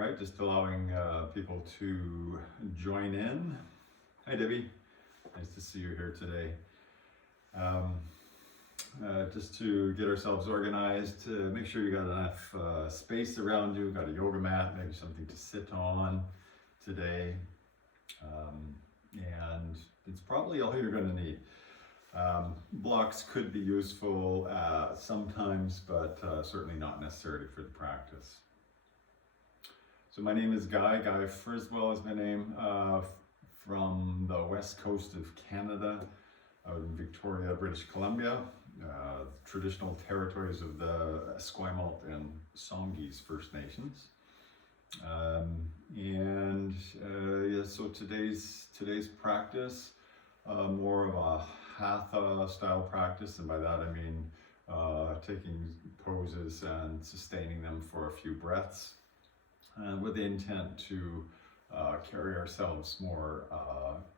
right, just allowing people to join in. Hi Debbie, nice to see you here today. Just to get ourselves organized, make sure you got enough space around you, got a yoga mat, maybe something to sit on today. And it's probably all you're going to need. Blocks could be useful sometimes, but certainly not necessarily for the practice. So my name is Guy Friswell is my name, from the west coast of Canada, out in Victoria, British Columbia, traditional territories of the Esquimalt and Songhees First Nations. So today's practice, more of a Hatha style practice, and by that I mean taking poses and sustaining them for a few breaths, with the intent to carry ourselves more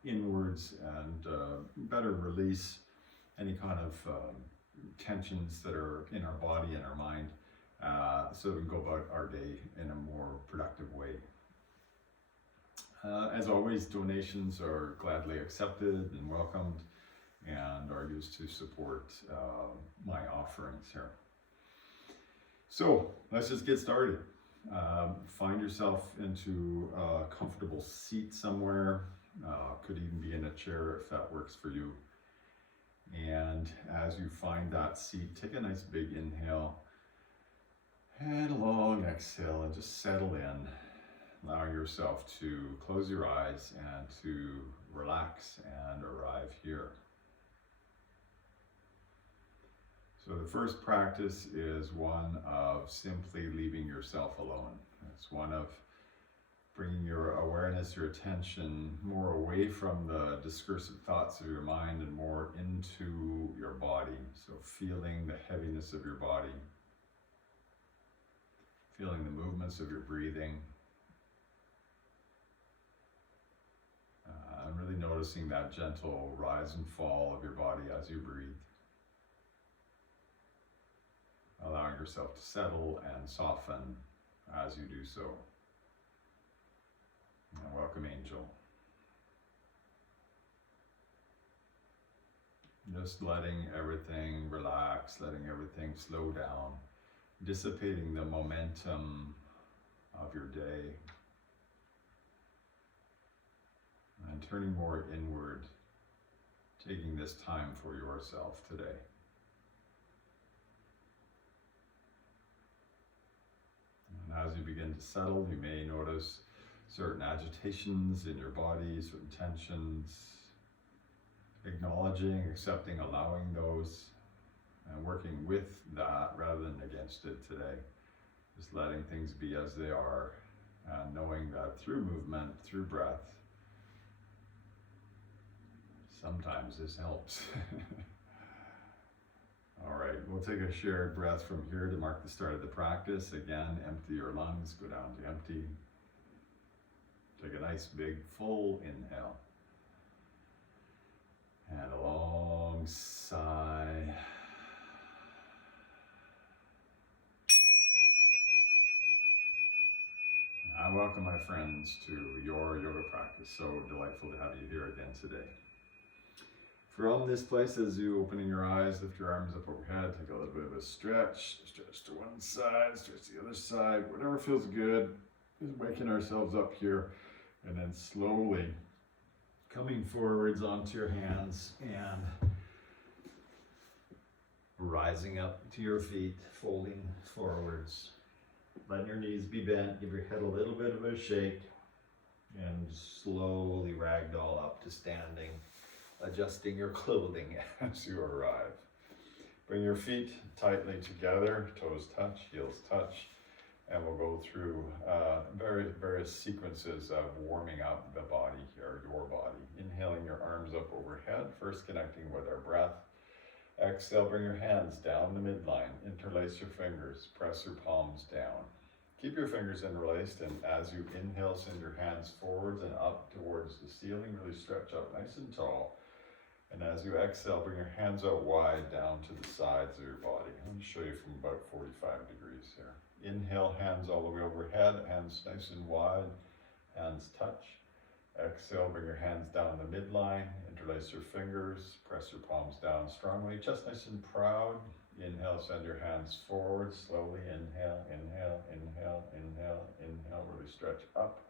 inwards and better release any kind of tensions that are in our body and our mind, so that we can go about our day in a more productive way. As always, donations are gladly accepted and welcomed and are used to support my offerings here. So let's just get started. Find yourself into a comfortable seat somewhere, could even be in a chair if that works for you. And as you find that seat, take a nice big inhale and a long exhale and just settle in. Allow yourself to close your eyes and to relax and arrive here. So the first practice is one of simply leaving yourself alone. It's one of bringing your awareness, your attention more away from the discursive thoughts of your mind and more into your body. So feeling the heaviness of your body, feeling the movements of your breathing, and really noticing that gentle rise and fall of your body as you breathe. Allowing yourself to settle and soften as you do so. And welcome, Angel. Just letting everything relax, letting everything slow down, dissipating the momentum of your day, and turning more inward, taking this time for yourself today. And as you begin to settle, you may notice certain agitations in your body, certain tensions, acknowledging, accepting, allowing those, and working with that rather than against it today. Just letting things be as they are, and knowing that through movement, through breath, sometimes this helps. All right, we'll take a shared breath from here to mark the start of the practice. Again, empty your lungs, go down to empty. Take a nice big full inhale. And a long sigh. And welcome, my friends, to your yoga practice. So delightful to have you here again today. From this place, as you opening your eyes, lift your arms up overhead, take a little bit of a stretch to one side, stretch the other side, whatever feels good. Just waking ourselves up here, and then slowly coming forwards onto your hands and rising up to your feet, folding forwards. Letting your knees be bent, give your head a little bit of a shake, and slowly ragdoll up to standing. Adjusting your clothing as you arrive. Bring your feet tightly together, toes touch, heels touch, and we'll go through various sequences of warming up the body here, your body. Inhaling your arms up overhead, first connecting with our breath. Exhale, bring your hands down the midline, interlace your fingers, press your palms down. Keep your fingers interlaced, and as you inhale, send your hands forwards and up towards the ceiling, really stretch up nice and tall. And as you exhale, bring your hands out wide down to the sides of your body. I'm going to show you from about 45 degrees here. Inhale, hands all the way overhead, hands nice and wide, hands touch. Exhale, bring your hands down the midline, interlace your fingers, press your palms down strongly, chest nice and proud. Inhale, send your hands forward, slowly, inhale, inhale, inhale, inhale, inhale, really stretch up.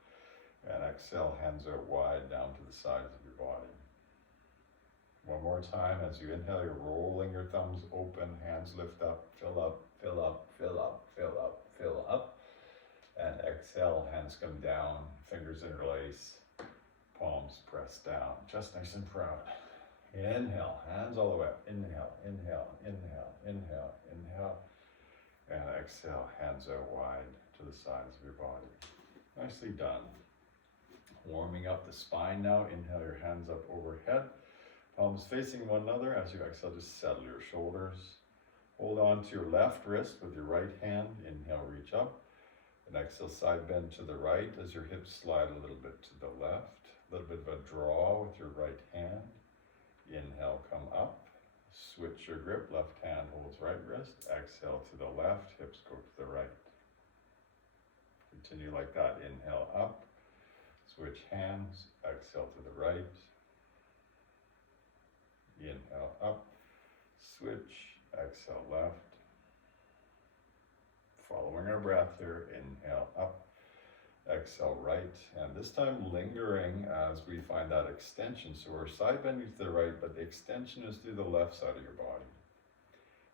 And exhale, hands out wide down to the sides of your body. One more time, as you inhale, you're rolling your thumbs open, hands lift up, fill up, fill up, fill up, fill up, fill up. And exhale, hands come down, fingers interlace, palms press down, chest nice and proud. Inhale, hands all the way up, inhale, inhale, inhale, inhale, inhale. And exhale, hands out wide to the sides of your body. Nicely done. Warming up the spine now, inhale your hands up overhead. Palms facing one another. As you exhale, just settle your shoulders. Hold on to your left wrist with your right hand. Inhale, reach up. And exhale, side bend to the right as your hips slide a little bit to the left. A little bit of a draw with your right hand. Inhale, come up. Switch your grip. Left hand holds right wrist. Exhale to the left. Hips go to the right. Continue like that. Inhale, up. Switch hands. Exhale to the right. Inhale, up, switch, exhale, left. Following our breath here, inhale, up, exhale, right. And this time lingering as we find that extension. So we're side bending to the right, but the extension is through the left side of your body.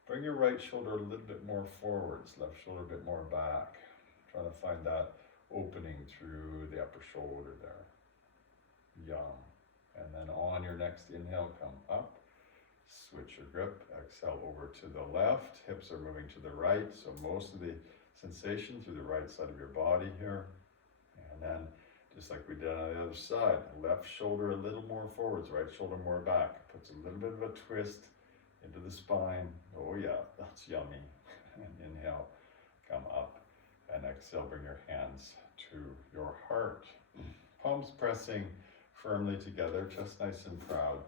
Bring your right shoulder a little bit more forwards, left shoulder a bit more back. Trying to find that opening through the upper shoulder there. Yum. And then on your next inhale, come up. Switch your grip, exhale over to the left, hips are moving to the right, so most of the sensation through the right side of your body here. And then, just like we did on the other side, left shoulder a little more forwards, right shoulder more back. Puts a little bit of a twist into the spine. Oh yeah, that's yummy. And inhale, come up, and exhale, bring your hands to your heart. Palms pressing firmly together, chest nice and proud.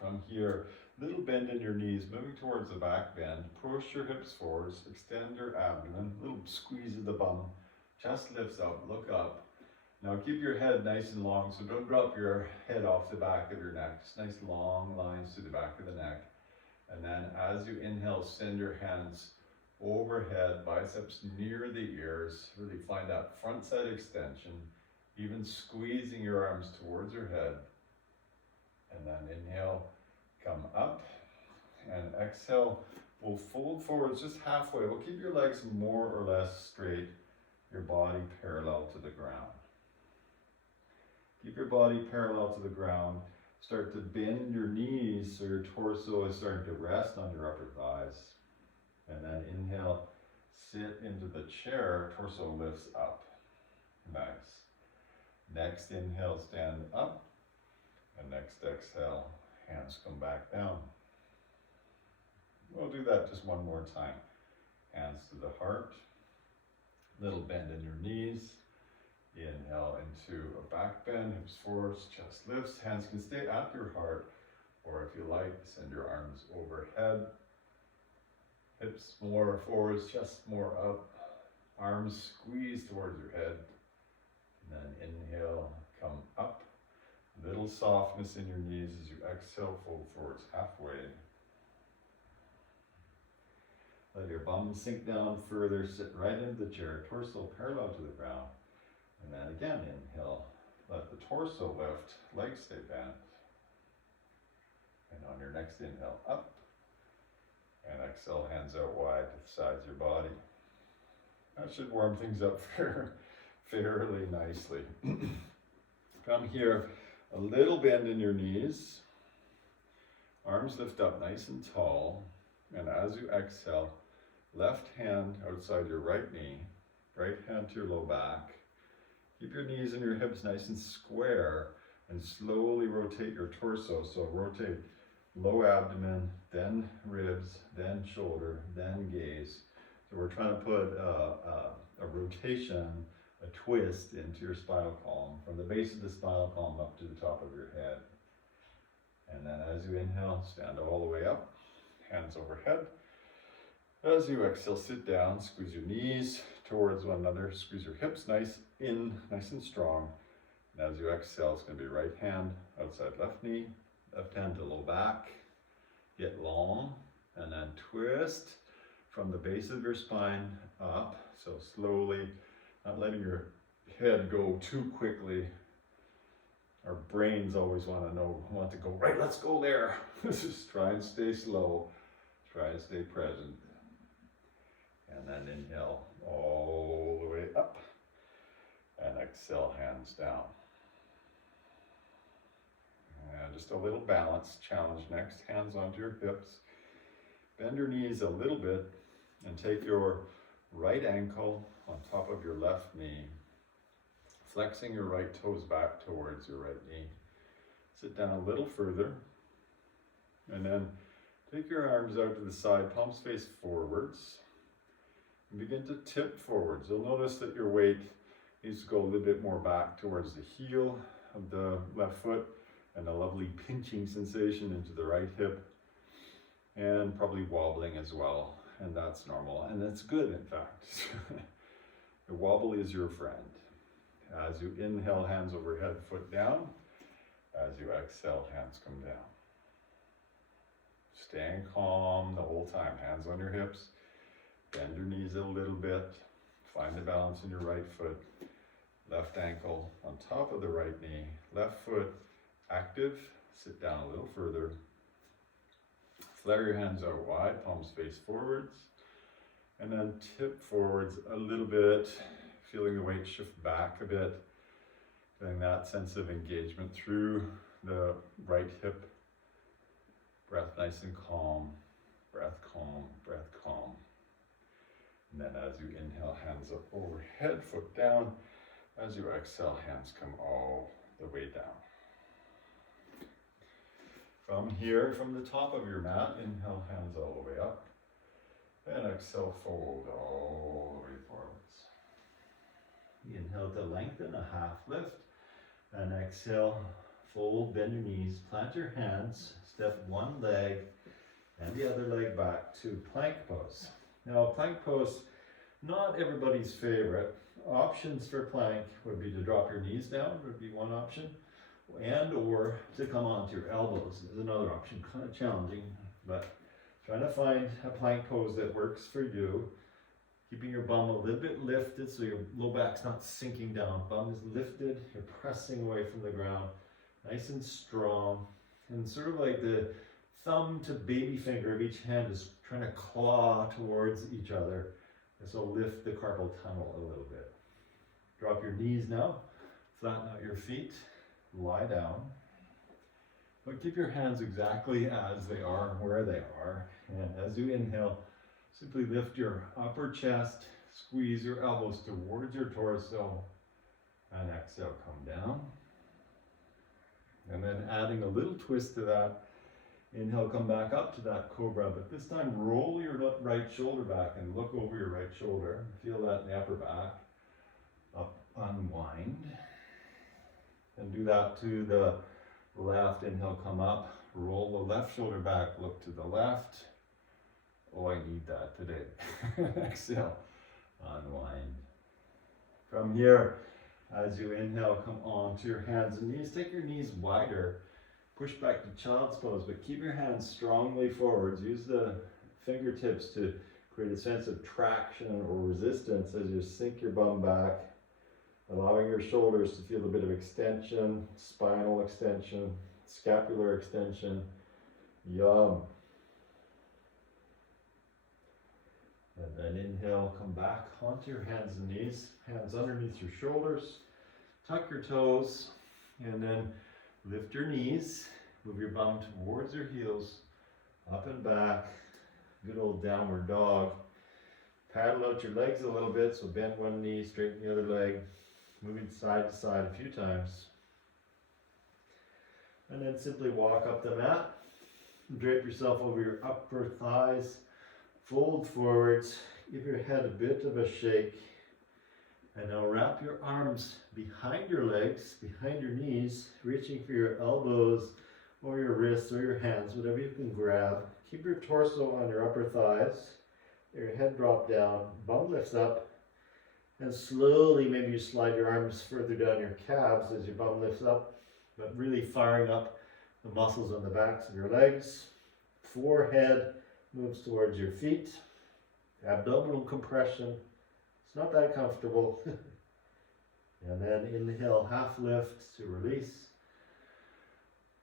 From here, little bend in your knees, moving towards the back bend. Push your hips forwards, extend your abdomen, little squeeze of the bum. Chest lifts up, look up. Now keep your head nice and long, so don't drop your head off the back of your neck. Just nice long lines through the back of the neck. And then as you inhale, send your hands overhead, biceps near the ears. Really find that front side extension, even squeezing your arms towards your head. And then inhale, come up, and exhale, we'll fold forwards just halfway. We'll keep your legs more or less straight, your body parallel to the ground. Keep your body parallel to the ground. Start to bend your knees so your torso is starting to rest on your upper thighs. And then inhale, sit into the chair, torso lifts up. Nice. Next inhale, stand up. And next exhale, hands come back down. We'll do that just one more time. Hands to the heart. Little bend in your knees. Inhale into a back bend, hips forwards, chest lifts. Hands can stay at your heart, or if you like, send your arms overhead. Hips more forwards, chest more up. Arms squeeze towards your head. And then inhale, come up. Little softness in your knees as you exhale, fold forwards halfway. Let your bum sink down further, sit right into the chair, torso parallel to the ground. And then again, inhale, let the torso lift, legs stay bent. And on your next inhale, up. And exhale, hands out wide to the sides of your body. That should warm things up fairly nicely. From here, a little bend in your knees. Arms lift up nice and tall. And as you exhale, left hand outside your right knee, right hand to your low back. Keep your knees and your hips nice and square and slowly rotate your torso. So rotate low abdomen, then ribs, then shoulder, then gaze. So we're trying to put a rotation, a twist into your spinal column, from the base of the spinal column up to the top of your head. As you inhale, stand all the way up, hands overhead. As you exhale, sit down, squeeze your knees towards one another, squeeze your hips nice and strong. And as you exhale, it's going to be right hand outside left knee, left hand to low back, get long, and then twist from the base of your spine up. So slowly, not letting your head go too quickly. Our brains always want to go, right, let's go there. Just try and stay slow, try and stay present. And then inhale all the way up, and exhale, hands down. And just a little balance challenge next, hands onto your hips. Bend your knees a little bit and take your right ankle on top of your left knee, flexing your right toes back towards your right knee. Sit down a little further, and then take your arms out to the side, palms face forwards, and begin to tip forwards. You'll notice that your weight needs to go a little bit more back towards the heel of the left foot, and a lovely pinching sensation into the right hip, and probably wobbling as well, and that's normal, and that's good in fact. The wobble is your friend. As you inhale, hands overhead, foot down. As you exhale, hands come down. Staying calm the whole time, hands on your hips, bend your knees a little bit, find the balance in your right foot, left ankle on top of the right knee, left foot active, sit down a little further, flare your hands out wide, palms face forwards, and then tip forwards a little bit, feeling the weight shift back a bit, getting that sense of engagement through the right hip. Breath nice and calm, breath calm, breath calm. And then as you inhale, hands up overhead, foot down. As you exhale, hands come all the way down. From here, from the top of your mat, inhale, hands all the way up. And exhale, fold all the way forwards. Inhale to lengthen, a half lift. And exhale, fold, bend your knees, plant your hands, step one leg and the other leg back to plank pose. Now, plank pose, not everybody's favorite. Options for plank would be to drop your knees down, would be one option, and or to come onto your elbows is another option. Kind of challenging, but trying to find a plank pose that works for you. Keeping your bum a little bit lifted so your low back's not sinking down. Bum is lifted, you're pressing away from the ground, nice and strong. And sort of like the thumb to baby finger of each hand is trying to claw towards each other. This will lift the carpal tunnel a little bit. Drop your knees now, flatten out your feet, lie down. But keep your hands exactly as they are, where they are. And as you inhale, simply lift your upper chest, squeeze your elbows towards your torso, and exhale, come down. And then adding a little twist to that, inhale, come back up to that cobra, but this time roll your right shoulder back and look over your right shoulder. Feel that in the upper back. Up, unwind. And do that to the left. Inhale, come up, roll the left shoulder back, look to the left. Oh, I need that today. Exhale, unwind. From here, as you inhale, come on to your hands and knees. Take your knees wider. Push back to child's pose, but keep your hands strongly forwards. Use the fingertips to create a sense of traction or resistance as you sink your bum back, allowing your shoulders to feel a bit of extension, spinal extension, scapular extension. Yum. And then inhale, come back onto your hands and knees, hands underneath your shoulders, tuck your toes, and then lift your knees, move your bum towards your heels, up and back, good old downward dog. Paddle out your legs a little bit, so bend one knee, straighten the other leg, moving side to side a few times. And then simply walk up the mat, drape yourself over your upper thighs, fold forwards, give your head a bit of a shake, and now wrap your arms behind your legs, behind your knees, reaching for your elbows or your wrists or your hands, whatever you can grab. Keep your torso on your upper thighs. Your head drop down, bum lifts up, and slowly maybe you slide your arms further down your calves as your bum lifts up, but really firing up the muscles on the backs of your legs. Forehead moves towards your feet. Abdominal compression. It's not that comfortable. And then inhale, half lift to release.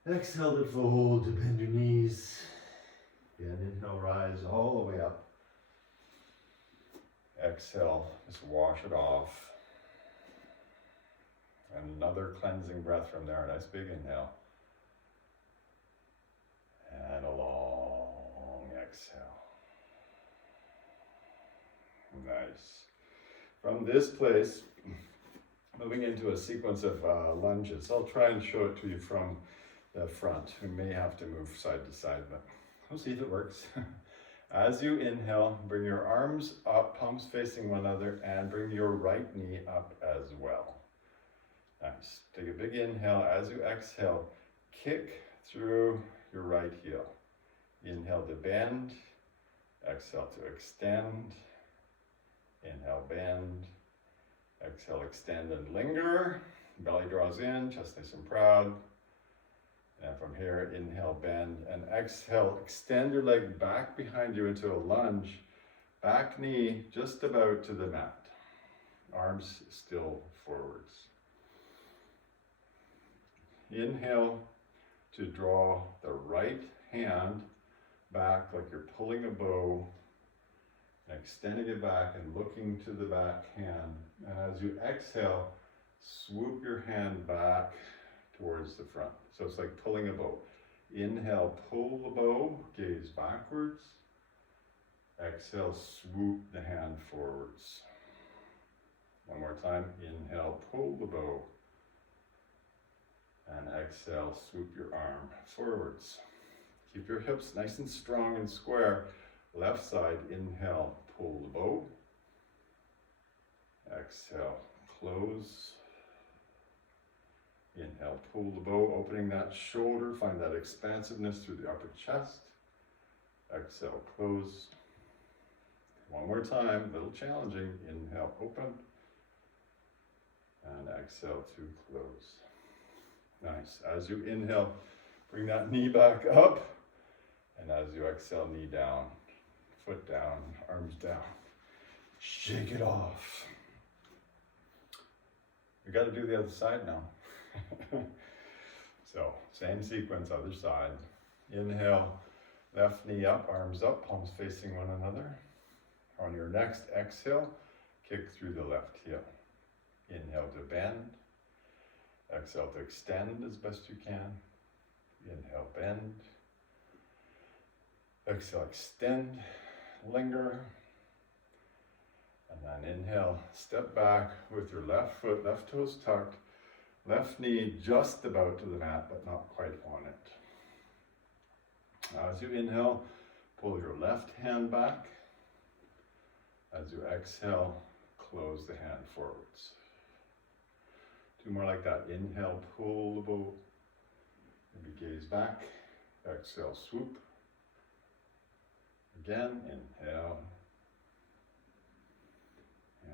Exhale to fold, to bend your knees. And inhale, rise all the way up. Exhale, just wash it off. Another cleansing breath from there. Nice big inhale. And a long exhale. Nice. From this place, moving into a sequence of lunges. I'll try and show it to you from the front. We may have to move side to side, but we'll see if it works. As you inhale, bring your arms up, palms facing one another, and bring your right knee up as well. Nice. Take a big inhale. As you exhale, kick through your right heel. Inhale to bend. Exhale to extend. Inhale, bend. Exhale, extend and linger. Belly draws in, chest nice and proud. And from here, inhale, bend, and exhale, extend your leg back behind you into a lunge. Back knee just about to the mat. Arms still forwards. Inhale to draw the right hand back like you're pulling a bow, and extending it back and looking to the back hand. And as you exhale, swoop your hand back towards the front. So it's like pulling a bow. Inhale, pull the bow, gaze backwards. Exhale, swoop the hand forwards. One more time. Inhale, pull the bow. And exhale, swoop your arm forwards. Keep your hips nice and strong and square. Left side, inhale, pull the bow. Exhale, close. Inhale, pull the bow, opening that shoulder. Find that expansiveness through the upper chest. Exhale, close. One more time, a little challenging. Inhale, open. And exhale to close. Nice. As you inhale, bring that knee back up. And as you exhale, knee down, foot down, arms down. Shake it off. We got to do the other side now. So, same sequence, other side. Inhale, left knee up, arms up, palms facing one another. On your next exhale, kick through the left heel. Inhale to bend. Exhale to extend as best you can. Inhale, bend. Exhale, extend, linger. And then inhale, step back with your left foot, left toes tucked, left knee just about to the mat, but not quite on it. As you inhale, pull your left hand back. As you exhale, close the hand forwards. Two more like that. Inhale, pull the bow. Maybe gaze back. Exhale, swoop. Again, inhale.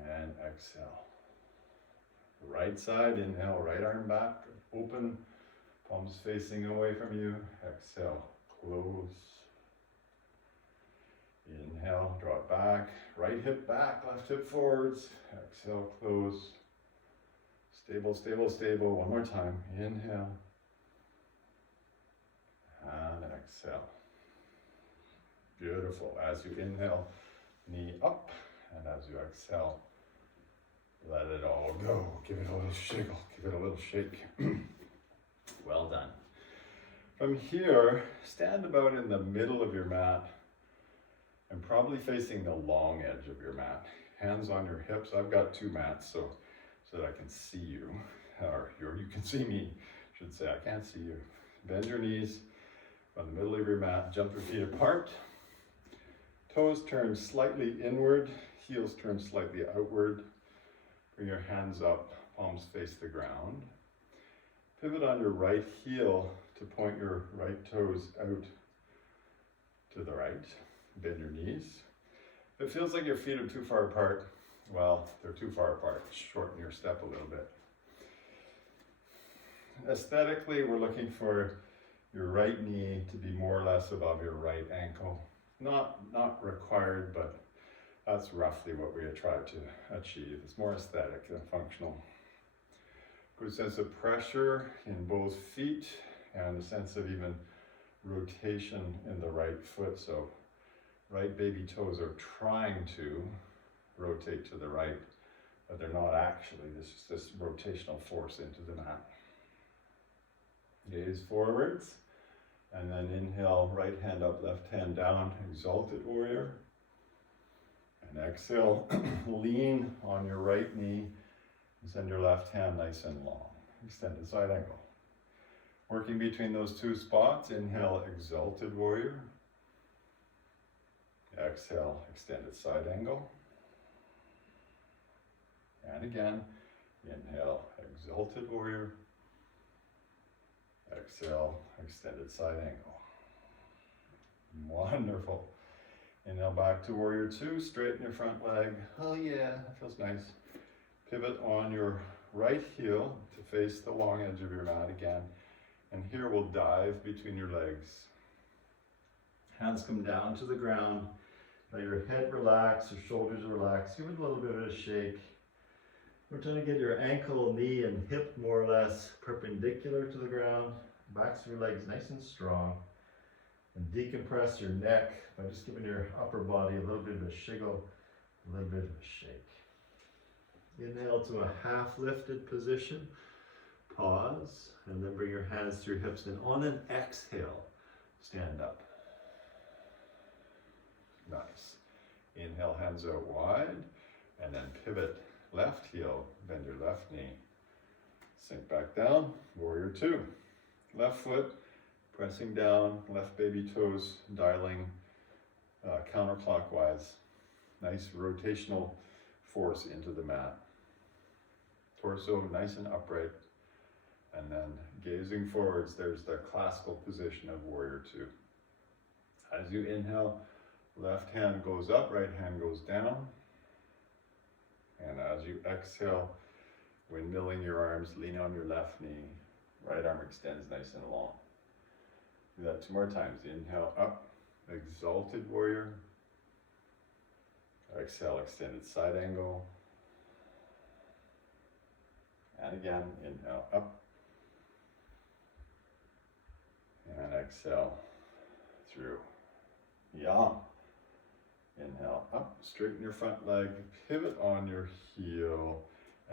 And exhale. Right side, inhale, right arm back, open, palms facing away from you. Exhale, close. Inhale, draw it back, right hip back, left hip forwards. Exhale, close. Stable, stable, stable. One more time. Inhale. And exhale. Beautiful. As you inhale, knee up. And as you exhale, let it all go. Give it a little shiggle. Give it a little shake. Well done. From here, stand about in the middle of your mat and probably facing the long edge of your mat. Hands on your hips. I've got two mats so that I can see you. Or you can see me, I should say. I can't see you. Bend your knees from the middle of your mat. Jump your feet apart. Toes turn slightly inward. Heels turn slightly outward. Bring your hands up, palms face the ground. Pivot on your right heel to point your right toes out to the right. Bend your knees. If it feels like your feet are too far apart, well, they're too far apart. Shorten your step a little bit. Aesthetically, we're looking for your right knee to be more or less above your right ankle. Not required, but that's roughly what we try to achieve. It's more aesthetic than functional. Good sense of pressure in both feet and a sense of even rotation in the right foot. So right baby toes are trying to rotate to the right, but they're not actually. There's just this rotational force into the mat. Gaze forwards, and then inhale, right hand up, left hand down, exalted warrior. And exhale, lean on your right knee, and send your left hand nice and long. Extended side angle. Working between those two spots, inhale, exalted warrior. Exhale, extended side angle. And again, inhale, exalted warrior. Exhale, extended side angle. Wonderful. Inhale back to warrior two, straighten your front leg. Oh yeah, that feels nice. Pivot on your right heel to face the long edge of your mat again. And here we'll dive between your legs. Hands come down to the ground. Let your head relax, your shoulders relax. Give it a little bit of a shake. We're trying to get your ankle, knee, and hip more or less perpendicular to the ground. Backs of your legs nice and strong. And decompress your neck by just giving your upper body a little bit of a shiggle, a little bit of a shake. Inhale to a half lifted position. Pause, and then bring your hands to your hips. And on an exhale, stand up. Nice. Inhale, hands out wide, and then pivot. Left heel, bend your left knee. Sink back down, warrior two. Left foot pressing down, left baby toes dialing counterclockwise. Nice rotational force into the mat. Torso nice and upright. And then gazing forwards, there's the classical position of warrior two. As you inhale, left hand goes up, right hand goes down. And as you exhale, windmilling your arms, lean on your left knee. Right arm extends nice and long. Do that 2 more times. Inhale up, exalted warrior. Exhale, extended side angle. And again, inhale up. And exhale through. Yum. Inhale up, straighten your front leg, pivot on your heel,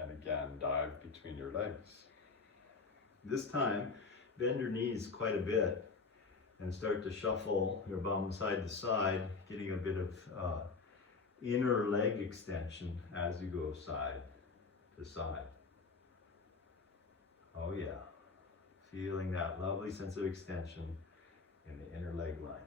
and again, dive between your legs. This time, bend your knees quite a bit and start to shuffle your bum side to side, getting a bit of inner leg extension as you go side to side. Oh yeah, feeling that lovely sense of extension in the inner leg line.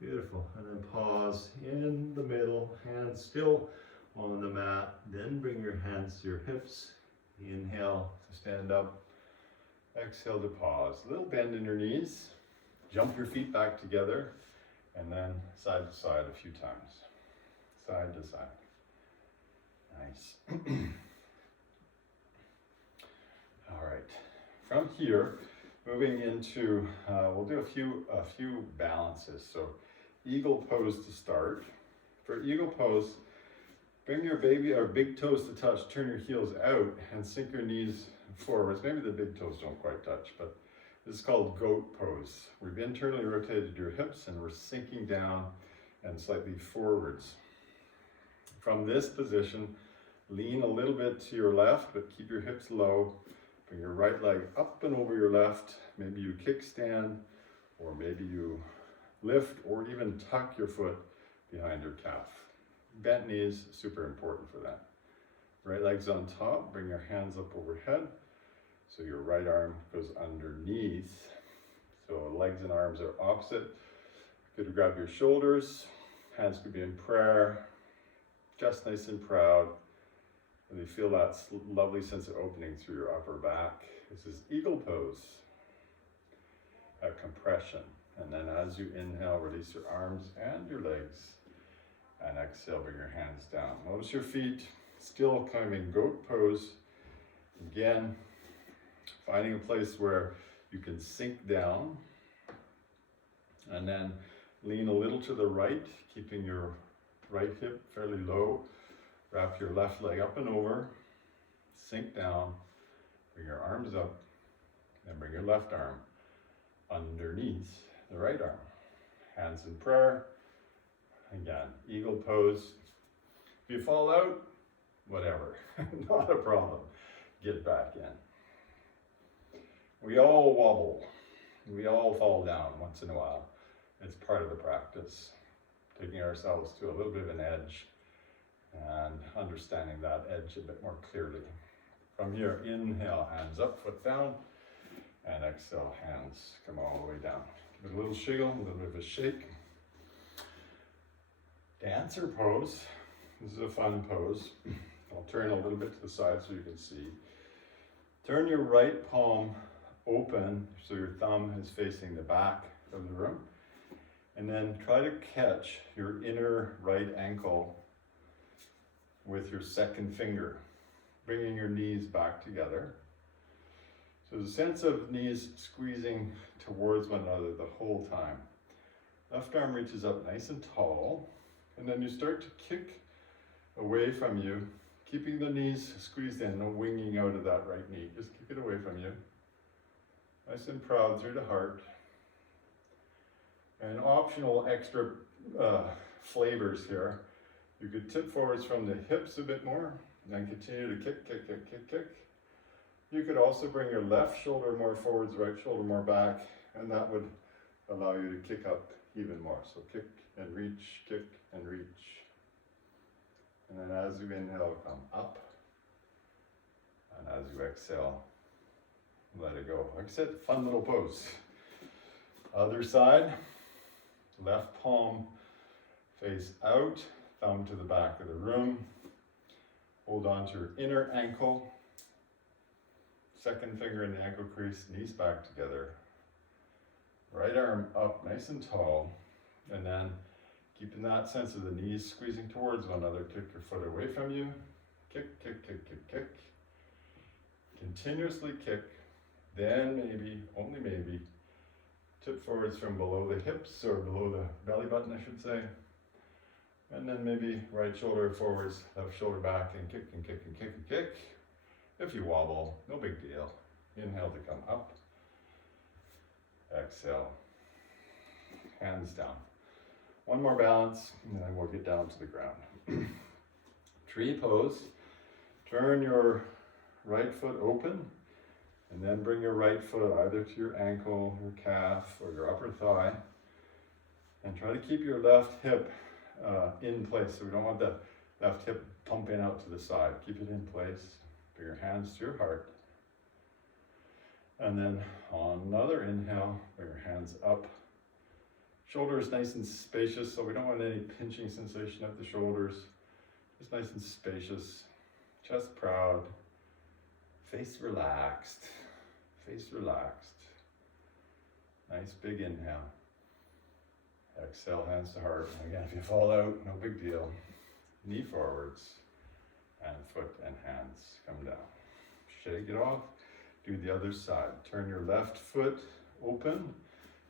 Beautiful, and then pause in the middle, hands still on the mat, then bring your hands to your hips. Inhale to stand up, exhale to pause. A little bend in your knees, jump your feet back together, and then side to side a few times. Side to side. Nice. All right, from here, moving into, we'll do a few balances. So eagle pose to start. For eagle pose, bring your baby or big toes to touch, turn your heels out and sink your knees forwards. Maybe the big toes don't quite touch, but this is called goat pose. We've internally rotated your hips and we're sinking down and slightly forwards. From this position, lean a little bit to your left, but keep your hips low. Bring your right leg up and over your left. Maybe you kickstand, or maybe you lift, or even tuck your foot behind your calf. Bent knees, super important for that. Right leg's on top, bring your hands up overhead. So your right arm goes underneath. So legs and arms are opposite. Good to grab your shoulders. Hands could be in prayer. Just nice and proud. And you feel that lovely sense of opening through your upper back This is eagle pose, a compression. And then as you inhale, release your arms and your legs. And exhale, bring your hands down. Notice your feet still kind of in goat pose. Again, finding a place where you can sink down. And then lean a little to the right, keeping your right hip fairly low. Wrap your left leg up and over. Sink down. Bring your arms up. And bring your left arm underneath the right arm. Hands in prayer. Again, eagle pose. If you fall out, whatever, not a problem. Get back in. We all wobble. We all fall down once in a while. It's part of the practice. Taking ourselves to a little bit of an edge and understanding that edge a bit more clearly. From here, inhale, hands up, foot down, and exhale, hands come all the way down. Give it a little shiggle, a little bit of a shake. Dancer pose. This is a fun pose. I'll turn a little bit to the side so you can see. Turn your right palm open so your thumb is facing the back of the room. And then try to catch your inner right ankle with your second finger, bringing your knees back together. So there's a sense of knees squeezing towards one another the whole time. Left arm reaches up nice and tall. And then you start to kick away from you, keeping the knees squeezed in, no winging out of that right knee. Just keep it away from you. Nice and proud through the heart. And optional extra flavors here. You could tip forwards from the hips a bit more, and then continue to kick, kick, kick, kick, kick. You could also bring your left shoulder more forwards, right shoulder more back, and that would allow you to kick up even more. So kick and reach, kick and reach. And then as you inhale, come up. And as you exhale, let it go. Like I said, fun little pose. Other side, left palm face out, thumb to the back of the room. Hold on to your inner ankle. Second finger in the ankle crease, knees back together. Right arm up nice and tall. And then keeping that sense of the knees squeezing towards one another, kick your foot away from you. Kick, kick, kick, kick, kick. Continuously kick. Then maybe, only maybe, tip forwards from below the hips or below the belly button, I should say. And then maybe right shoulder forwards, left shoulder back, and kick and kick and kick and kick. If you wobble, no big deal. Inhale to come up. Exhale. Hands down. One more balance, and then we'll get down to the ground. Tree pose. Turn your right foot open, and then bring your right foot either to your ankle, your calf, or your upper thigh. And try to keep your left hip in place. So we don't want the left hip pumping out to the side. Keep it in place. Bring your hands to your heart. And then on another inhale, bring your hands up. Shoulders nice and spacious, so we don't want any pinching sensation at the shoulders. Just nice and spacious. Chest proud. Face relaxed. Face relaxed. Nice big inhale. Exhale, hands to heart. And again, if you fall out, no big deal. Knee forwards. And foot and hands come down. Shake it off. Do the other side. Turn your left foot open,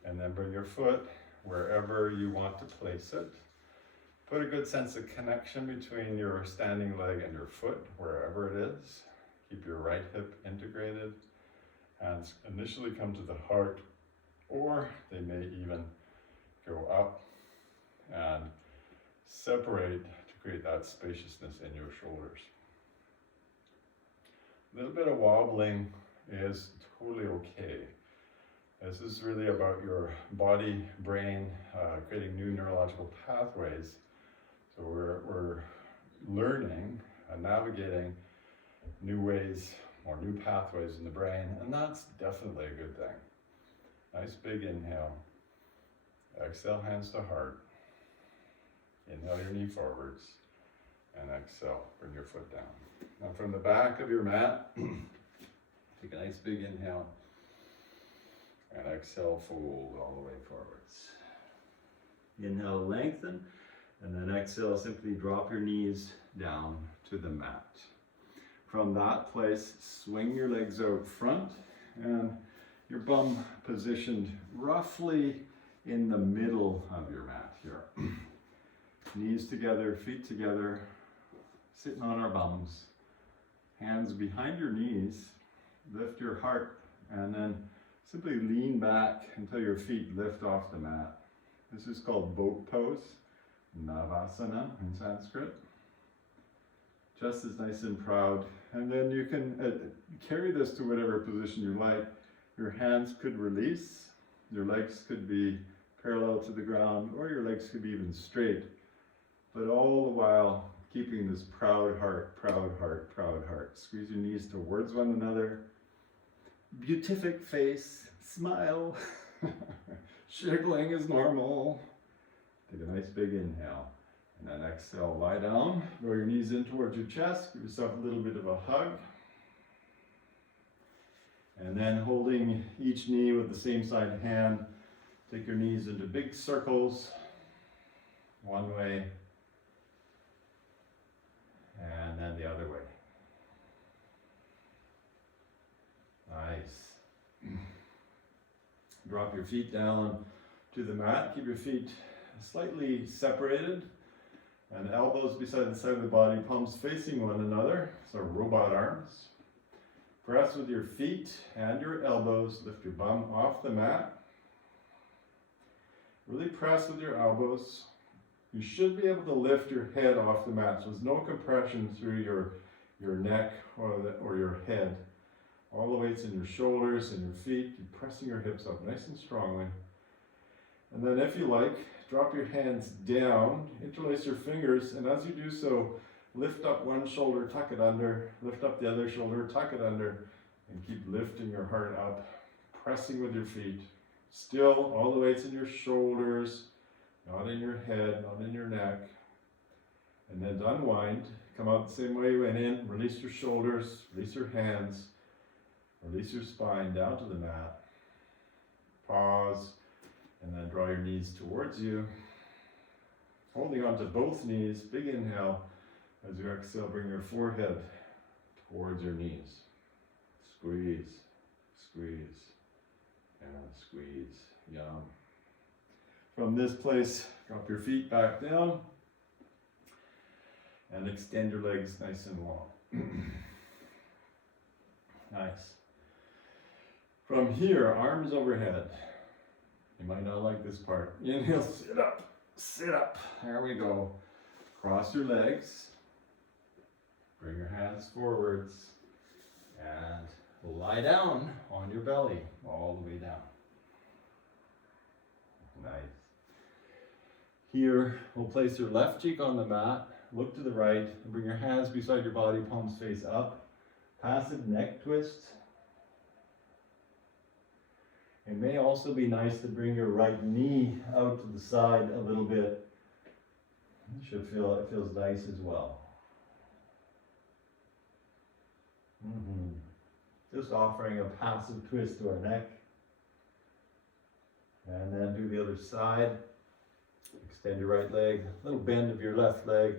and then bring your foot wherever you want to place it. Put a good sense of connection between your standing leg and your foot, wherever it is. Keep your right hip integrated. Hands initially come to the heart, or they may even go up and separate to create that spaciousness in your shoulders. A little bit of wobbling is totally okay. This is really about your body, brain, creating new neurological pathways. So we're learning and navigating new ways or new pathways in the brain, and that's definitely a good thing. Nice big inhale. Exhale, hands to heart. Inhale your knee forwards, and exhale, bring your foot down. Now from the back of your mat, Take a nice big inhale. And exhale, fold all the way forwards. Inhale, lengthen, and then exhale, simply drop your knees down to the mat. From that place, swing your legs out front and your bum positioned roughly in the middle of your mat here. Knees together, feet together, sitting on our bums. Hands behind your knees, lift your heart, and then simply lean back until your feet lift off the mat. This is called boat pose, Navasana in Sanskrit. Just as nice and proud. And then you can carry this to whatever position you like. Your hands could release, your legs could be parallel to the ground, or your legs could be even straight. But all the while, keeping this proud heart, proud heart, proud heart. Squeeze your knees towards one another. Beatific face, smile. Shiggling is normal. Take a nice big inhale. And then exhale, lie down. Roll your knees in towards your chest. Give yourself a little bit of a hug. And then holding each knee with the same side hand, take your knees into big circles. One way. And then the other way. Nice. Drop your feet down to the mat. Keep your feet slightly separated. And elbows beside the side of the body, palms facing one another. So robot arms. Press with your feet and your elbows. Lift your bum off the mat. Really press with your elbows. You should be able to lift your head off the mat. So there's no compression through your neck or your head. All the weight's in your shoulders and your feet. You're pressing your hips up nice and strongly. And then if you like, drop your hands down, interlace your fingers, and as you do so, lift up one shoulder, tuck it under, lift up the other shoulder, tuck it under, and keep lifting your heart up, pressing with your feet. Still, all the weight's in your shoulders, not in your head, not in your neck. And then to unwind, come out the same way you went in, release your shoulders, release your hands, release your spine down to the mat. Pause, and then draw your knees towards you. Holding on to both knees, big inhale. As you exhale, bring your forehead towards your knees. Squeeze, squeeze, and squeeze. Yum. From this place, drop your feet back down and extend your legs nice and long. Nice. From here, arms overhead. You might not like this part. Inhale, sit up, sit up. There we go. Cross your legs. Bring your hands forwards and lie down on your belly all the way down. Nice. Here, we'll place your left cheek on the mat, look to the right, and bring your hands beside your body, palms face up. Passive neck twist. It may also be nice to bring your right knee out to the side a little bit. It feels nice as well. Just offering a passive twist to our neck. And then do the other side. Extend your right leg, a little bend of your left leg,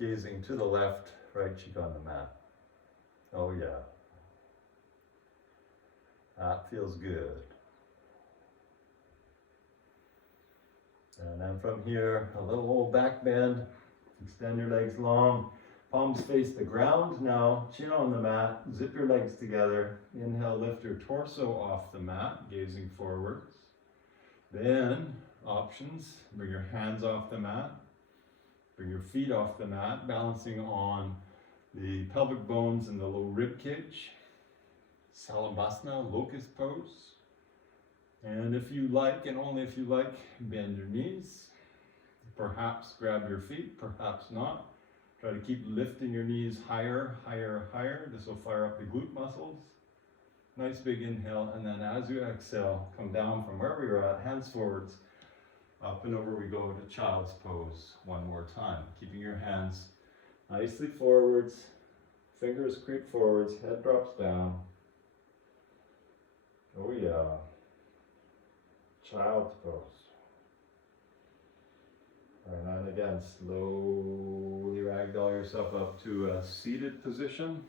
gazing to the left, right cheek on the mat. Oh yeah. That feels good. And then from here, a little old back bend. Extend your legs long. Palms face the ground now. Chin on the mat. Zip your legs together. Inhale, lift your torso off the mat, gazing forwards. Then, options. Bring your hands off the mat. Bring your feet off the mat, balancing on the pelvic bones and the low rib cage. Savasana, locust pose. And if you like, and only if you like, bend your knees. Perhaps grab your feet, perhaps not. Try to keep lifting your knees higher, higher, higher. This will fire up the glute muscles. Nice big inhale, and then as you exhale, come down from where we were at, hands forwards. Up and over we go to child's pose one more time. Keeping your hands nicely forwards, fingers creep forwards, head drops down. yeah. Child's pose. And then again, slowly ragdoll yourself up to a seated position.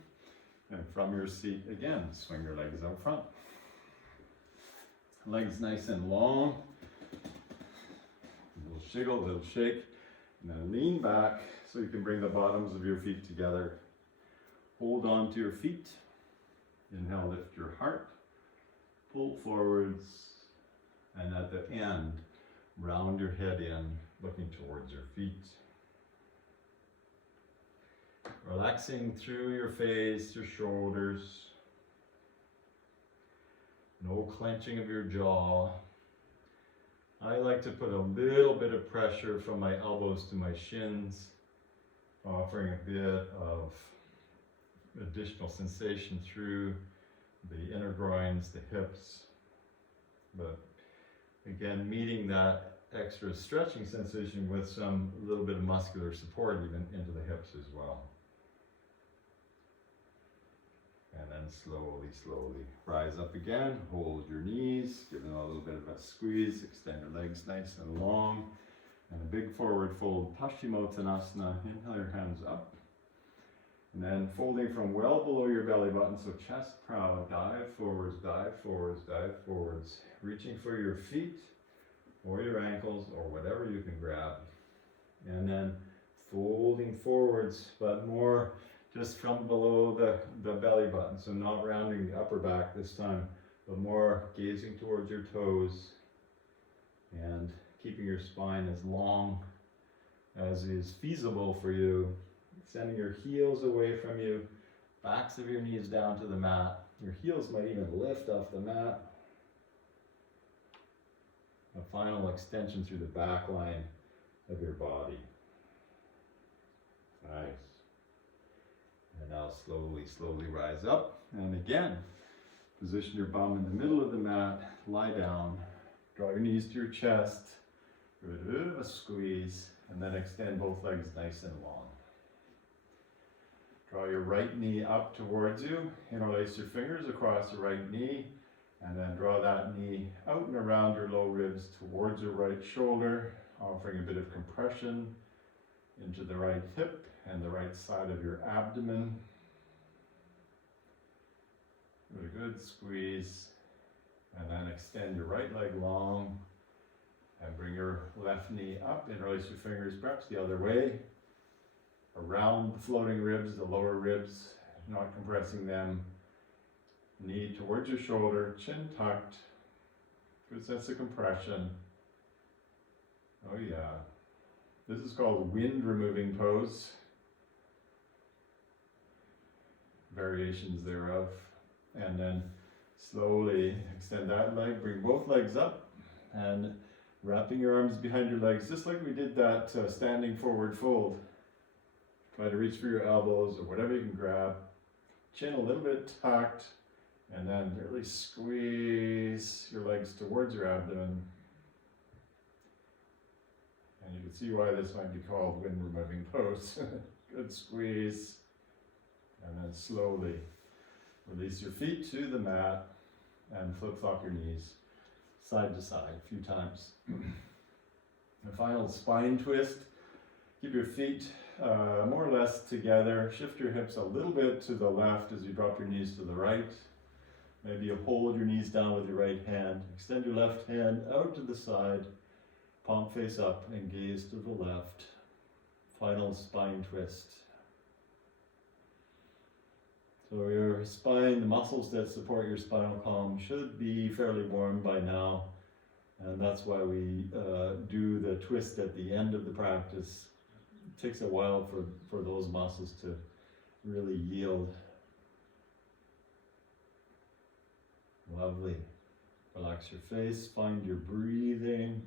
And from your seat, again, swing your legs out front. Legs nice and long. A little shiggle, a little shake. And then lean back so you can bring the bottoms of your feet together. Hold on to your feet. Inhale, lift your heart. Pull forwards. And at the end, round your head in, looking towards your feet. Relaxing through your face, your shoulders. No clenching of your jaw. I like to put a little bit of pressure from my elbows to my shins, offering a bit of additional sensation through the inner groins, the hips. But again, meeting that extra stretching sensation with some little bit of muscular support even into the hips as well. And then slowly, slowly rise up again. Hold your knees, give them a little bit of a squeeze, extend your legs nice and long. And a big forward fold, Paschimottanasana. Inhale your hands up. And then folding from well below your belly button, so chest proud, dive forwards, dive forwards, dive forwards. Reaching for your feet or your ankles or whatever you can grab. And then folding forwards, but more just from below the belly button. So not rounding the upper back this time, but more gazing towards your toes and keeping your spine as long as is feasible for you. Sending your heels away from you, backs of your knees down to the mat. Your heels might even lift off the mat. A final extension through the back line of your body. Nice. And now slowly, slowly rise up. And again, position your bum in the middle of the mat, lie down, draw your knees to your chest, give it a bit of a squeeze, and then extend both legs nice and long. Draw your right knee up towards you, interlace your fingers across your right knee, and then draw that knee out and around your low ribs towards your right shoulder, offering a bit of compression into the right hip and the right side of your abdomen. Give it a good squeeze, and then extend your right leg long, and bring your left knee up, interlace your fingers perhaps the other way, around the floating ribs, the lower ribs, not compressing them. Knee towards your shoulder, chin tucked, good sense of compression. Oh yeah. This is called wind removing pose. Variations thereof. And then slowly extend that leg, bring both legs up, and wrapping your arms behind your legs, just like we did that standing forward fold. Try to reach for your elbows or whatever you can grab. Chin a little bit tucked, and then really squeeze your legs towards your abdomen. And you can see why this might be called wind removing pose. Good squeeze. And then slowly release your feet to the mat and flip-flop your knees side to side a few times. The final spine twist. Keep your feet more or less together. Shift your hips a little bit to the left as you drop your knees to the right. Maybe you hold your knees down with your right hand. Extend your left hand out to the side. Palm face up and gaze to the left. Final spine twist. So your spine, the muscles that support your spinal column should be fairly warm by now. And that's why we do the twist at the end of the practice. It takes a while for those muscles to really yield. Lovely. Relax your face, find your breathing.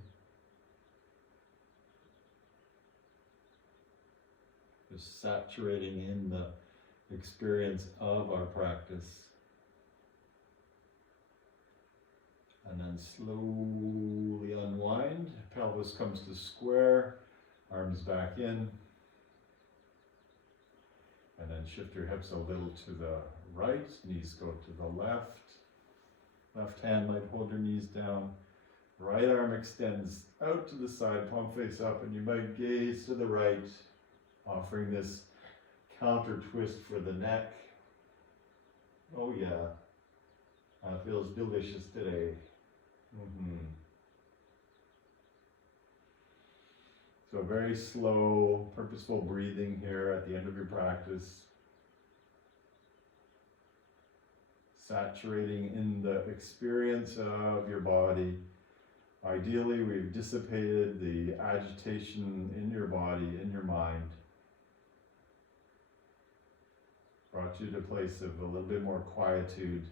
Just saturating in the experience of our practice. And then slowly unwind. Pelvis comes to square, arms back in. And then shift your hips a little to the right, knees go to the left. Left hand might hold your knees down. Right arm extends out to the side, palm face up, and you might gaze to the right, offering this counter twist for the neck. Oh yeah, that feels delicious today. So very slow, purposeful breathing here at the end of your practice. Saturating in the experience of your body. Ideally, we've dissipated the agitation in your body, in your mind. Brought you to a place of a little bit more quietude,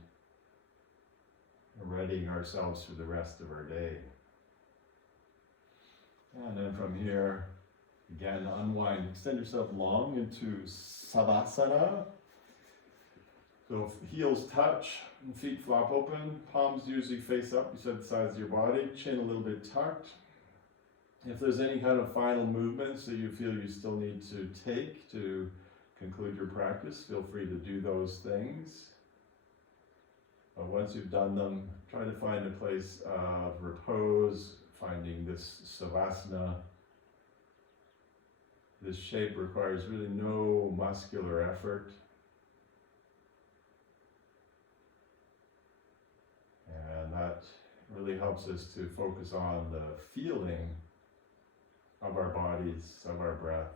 readying ourselves for the rest of our day. And then from here, again, unwind. Extend yourself long into Savasana. So heels touch and feet flop open. Palms usually face up beside the sides of your body. Chin a little bit tucked. If there's any kind of final movements that you feel you still need to take to conclude your practice, feel free to do those things. But once you've done them, try to find a place of repose, finding this Savasana. This shape requires really no muscular effort. And that really helps us to focus on the feeling of our bodies, of our breath.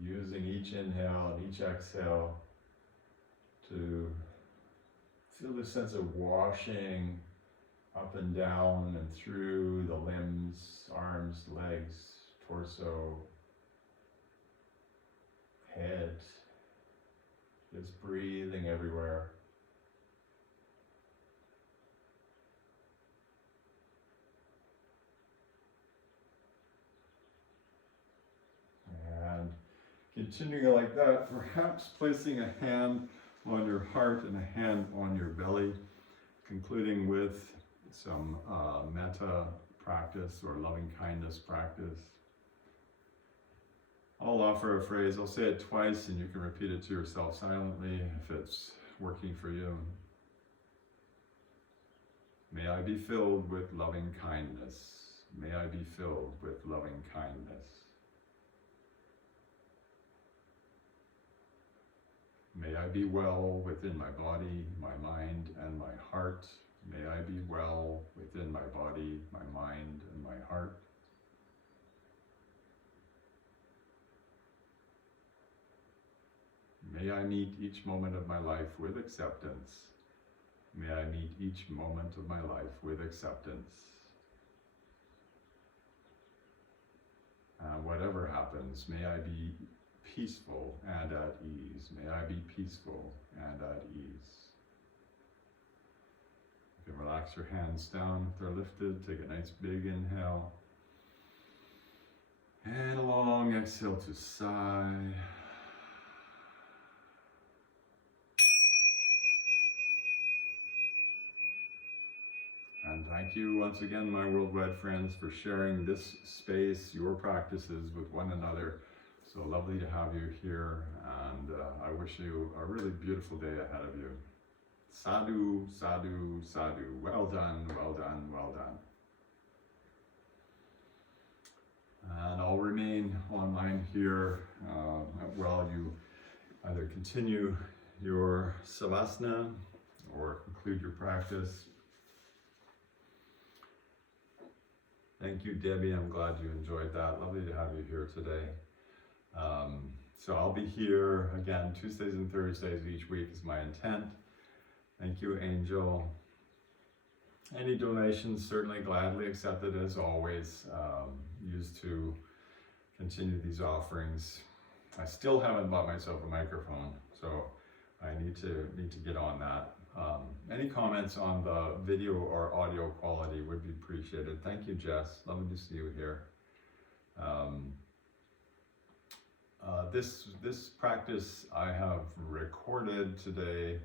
Using each inhale and each exhale to feel this sense of washing up and down and through the limbs, arms, legs, torso, head. Just breathing everywhere. And continuing like that, perhaps placing a hand on your heart and a hand on your belly, concluding with some metta practice or loving kindness practice. I'll offer a phrase, I'll say it twice and you can repeat it to yourself silently if it's working for you. May I be filled with loving kindness. May I be filled with loving kindness. May I be well within my body, my mind, and my heart. May I be well within my body, my mind, and my heart. May I meet each moment of my life with acceptance. May I meet each moment of my life with acceptance. Whatever happens, may I be peaceful and at ease. May I be peaceful and at ease. You can relax your hands down if they're lifted. Take a nice big inhale. And a long exhale to sigh. And thank you once again, my worldwide friends, for sharing this space, your practices with one another. So lovely to have you here, and I wish you a really beautiful day ahead of you. Sadhu, sadhu, sadhu. Well done, well done, well done. And I'll remain online here while you either continue your Savasana or conclude your practice. Thank you, Debbie. I'm glad you enjoyed that. Lovely to have you here today. So I'll be here again Tuesdays and Thursdays each week is my intent. Thank you, Angel. Any donations certainly gladly accepted as always. Used to continue these offerings. I still haven't bought myself a microphone, so I need to get on that. Any comments on the video or audio quality would be appreciated. Thank you, Jess. Lovely to see you here. This practice I have recorded today,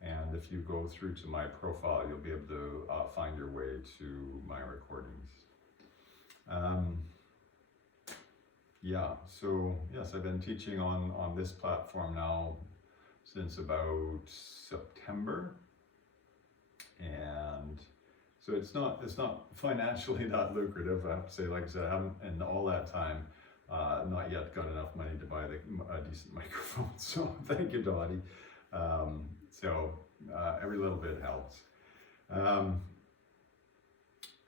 and if you go through to my profile, you'll be able to find your way to my recordings. Yeah, so yes, I've been teaching on this platform now since about September, and so it's not financially that lucrative. I have to say, like I said, I haven't in all that time not yet got enough money to buy a decent microphone. So thank you, Dottie. Every little bit helps.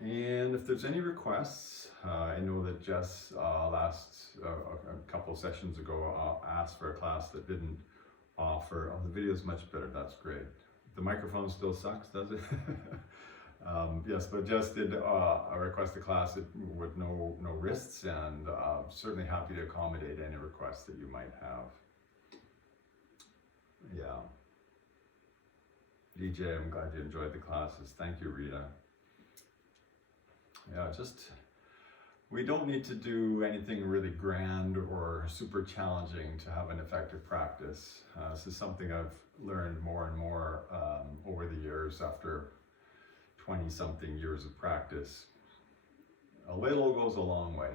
And if there's any requests, I know that Jess a couple of sessions ago asked for a class that didn't offer. Oh, the video's much better. That's great. The microphone still sucks, does it? Yes, but Jess did request a class with no wrists, and certainly happy to accommodate any requests that you might have. Yeah. DJ, I'm glad you enjoyed the classes. Thank you, Rita. Yeah, we don't need to do anything really grand or super challenging to have an effective practice. This is something I've learned more and more over the years after 20-something years of practice. A little goes a long way,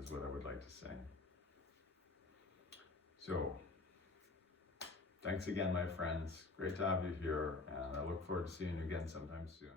is what I would like to say. So, thanks again, my friends. Great to have you here, and I look forward to seeing you again sometime soon.